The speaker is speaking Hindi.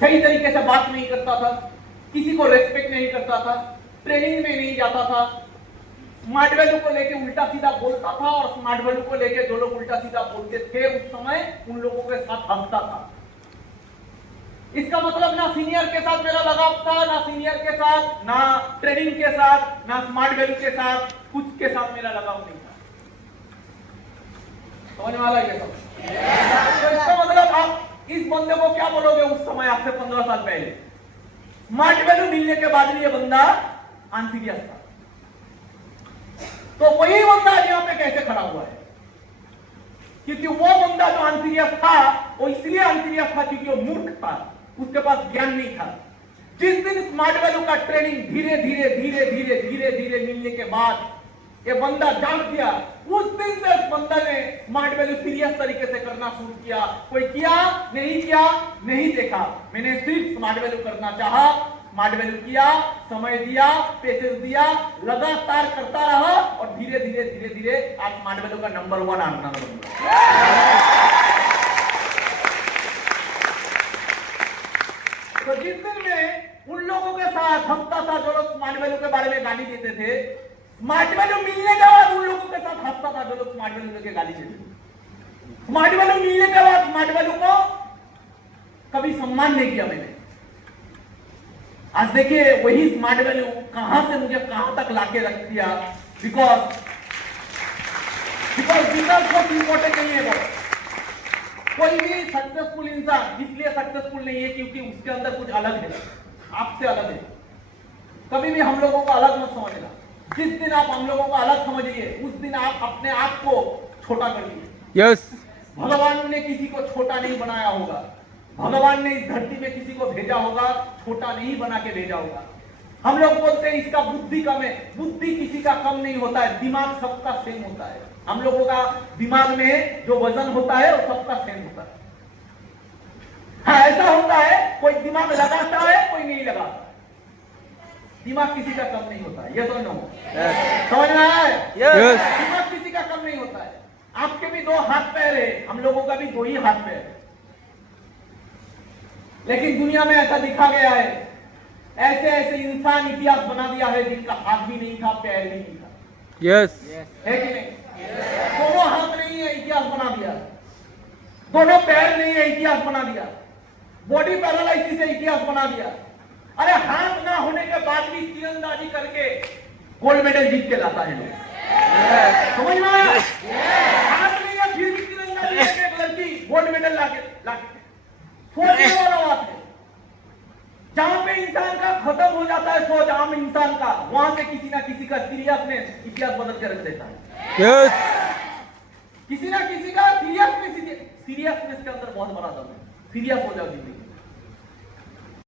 सही तरीके से बात नहीं करता था, किसी को रेस्पेक्ट नहीं करता था, ट्रेनिंग में नहीं जाता था, स्मार्ट वैल्यू को लेके उल्टा सीधा बोलता था और स्मार्ट वैल्यू को लेके जो लोग उल्टा सीधा बोलते थे उस समय उन लोगों के साथ हंसता था। इसका मतलब ना सीनियर के साथ मेरा लगाव था, ना सीनियर के साथ, ना ट्रेनिंग के साथ, ना स्मार्ट वैल्यू के साथ, कुछ के साथ मेरा लगाव नहीं था। समझ में आ रहा है सब? तो इसका मतलब आप इस बंदे को क्या बोलोगे उस समय, आपसे 15 साल पहले स्मार्ट वैल्यू मिलने के बाद भी ये बंदा अनसीरियस था। तो वही बंदा यहाँ पे कैसे खड़ा हुआ है? क्योंकि वो बंदा जो अनसीरियस था वो इसलिए अनसीरियस था क्योंकि वो मूर्ख था, उसके पास ज्ञान नहीं था। जिस दिन स्मार्ट वैल्यू का ट्रेनिंग धीरे धीरे धीरे धीरे धीरे धीरे मिलने के बाद ये बंदा जान गया, उस दिन से उस बंदा ने स्मार्ट वैल्यू सीरियस तरीके से करना शुरू किया। कोई किया नहीं देखा, मैंने सिर्फ स्मार्ट वैल्यू करना चाहा, स्मार्ट वैल्यू किया, समय दिया, पेशेंस दिया, लगातार करता रहा और धीरे धीरे धीरे धीरे आप स्मार्ट वैल्यू का नंबर 1 आना बन। तो जिस दिन में उन लोगों के साथ हंसता था जो लोग स्मार्ट वैल्यू के बारे में गाली देते थे, स्मार्ट वैल्यू मिलने के बाद उन लोगों के साथ हंसता था जो लोग स्मार्ट वैल्यू लेके गाली देते थे। स्मार्ट वैल्यू मिलने के बाद स्मार्ट वैल्यू को कभी सम्मान नहीं किया मैंने। आज देखिए वही स्मार्ट वैल्यू कहां से मुझे कहां तक लाके रख दिया, बिकॉज रिजल्ट बहुत इंपॉर्टेंट नहीं है। वो कोई भी सक्सेसफुल इंसान इसलिए सक्सेसफुल नहीं है क्योंकि उसके अंदर कुछ अलग है, आपसे अलग है। कभी भी हम लोगों को अलग मत समझना। जिस दिन आप हम लोगों को अलग समझिए उस दिन आप अपने आप को छोटा कर लीजिए। यस। भगवान ने किसी को छोटा नहीं बनाया होगा, भगवान ने इस धरती में किसी को भेजा होगा, छोटा नहीं बना के भेजा होगा। हम लोग बोलते हैं इसका बुद्धि कम है, बुद्धि किसी का कम नहीं होता है, दिमाग सबका सेम होता है। हम लोगों का दिमाग में जो वजन होता है वो सबका सेम होता है। हाँ ऐसा होता है, कोई दिमाग लगाता है कोई नहीं लगाता, दिमाग किसी का कम नहीं होता है। ये तो नो समझ में आया है? दिमाग किसी का कम नहीं होता है। आपके भी 2 हाथ पैर है, हम लोगों का भी 2 ही हाथ पैर है, लेकिन दुनिया में ऐसा दिखा गया है, ऐसे ऐसे इंसान इतिहास बना दिया है जिनका हाथ भी नहीं था, पैर भी नहीं था। यस है कि नहीं? दोनों हाथ नहीं है, इतिहास बना दिया। दोनों पैर नहीं है, इतिहास बना दिया। बॉडी पैरालाइसिस से इतिहास बना दिया। अरे हाथ ना होने के बाद भी तीरंदाजी करके गोल्ड मेडल जीत के लाता है लोग। समझ में आया? हाथ नहीं है फिर भी तीरंदाजी करके एक लड़की गोल्ड मेडल लाके सोचने वाला बात है। जहां पे इंसान का खत्म हो जाता है सोच आम इंसान का, वहां से किसी ना किसी का सीरियसनेस इतिहास बदल के रख देता है। यस। किसी ना किसी का सीरियसनेस के अंदर बहुत बड़ा दम है। सीरियस हो जाओ जिंदगी।